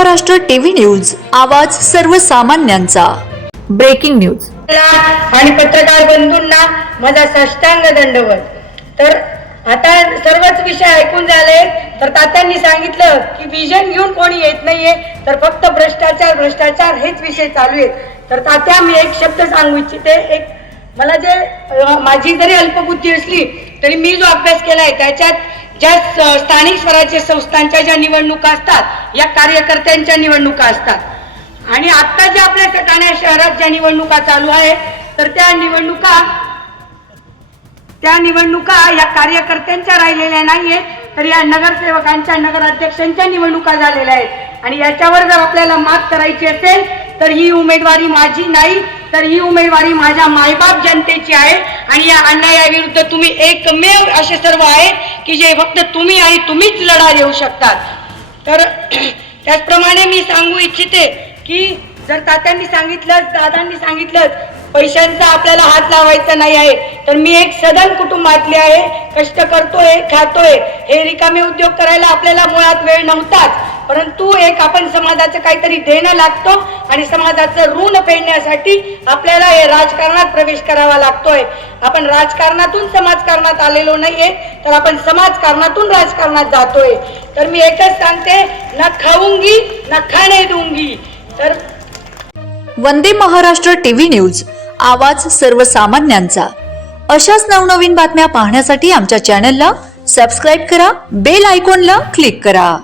Maharashtra TV news, आवाज सर्वसामान्यांचा। Breaking news आणि पत्रकार बंधूंना माझा साष्टांग दंडवत। तर आता सर्वच विषय ऐकून झाले, तर तात्यांनी सांगितलं की विजन घेऊन कोणी येत नाहीये, तर फक्त भ्रष्टाचार भ्रष्टाचार हेच विषय चालू आहेत। तर तात्या, मी एक शब्द सांगू इच्छिते। एक मला जे माझी जरी अल्पबुद्धी असली तरी मी जो अभ्यास केलाय त्याच्यात ज्या स्थानिक स्वराज्य संस्थांच्या ज्या निवडणुका असतात, या कार्यकर्त्यांच्या निवडणुका असतात। आणि आता ज्या आपल्या ठाणे शहरात ज्या निवडणुका चालू आहेत, तर त्या निवडणुका या कार्यकर्त्यांच्या राहिलेल्या नाहीये, तर या नगरसेवकांच्या नगराध्यक्षांच्या निवडणुका झालेल्या आहेत। आणि याच्यावर जर आपल्याला मात करायची असेल तर ही उमेदवारी माझी नाही, तर ही उमेदवारी माझ्या मायबाप जनतेची आहे। आणि या अन्यायाविरुद्ध तुम्ही एकमेव असे सर्व आहेत की जे फक्त तुम्ही आणि तुम्हीच लढा देऊ शकतात। तर त्याचप्रमाणे मी सांगू इच्छिते की जर तात्यांनी सांगितलं, दादांनी सांगितलं पैशांचा आपल्याला हात लावायचा नाही आहे, तर मी एक सदन कुटुंबातली आहे, कष्ट करतोय, खातोय। हे रिकामे उद्योग करायला आपल्याला मुळात वेळ नव्हताच, परंतु एक आपण समाजाचं काहीतरी देणं लागतो आणि समाजाचं ऋण फेडण्यासाठी आपल्याला हे राजकारणात प्रवेश करावा लागतोय। आपण राजकारणातून समाजकारणात आलेलो नाहीये, तर आपण समाजकारणातून राजकारणात जातोय। तर मी एकच सांगते, ना खाऊंगी ना खाणे दूंगी। तर वंदे महाराष्ट्र टीव्ही न्यूज, आवाज सर्वसामान्यांचा। अशाच नवनवीन बातम्या पाहण्यासाठी आमच्या चॅनलला सबस्क्राईब करा, बेल आयकॉनला क्लिक करा।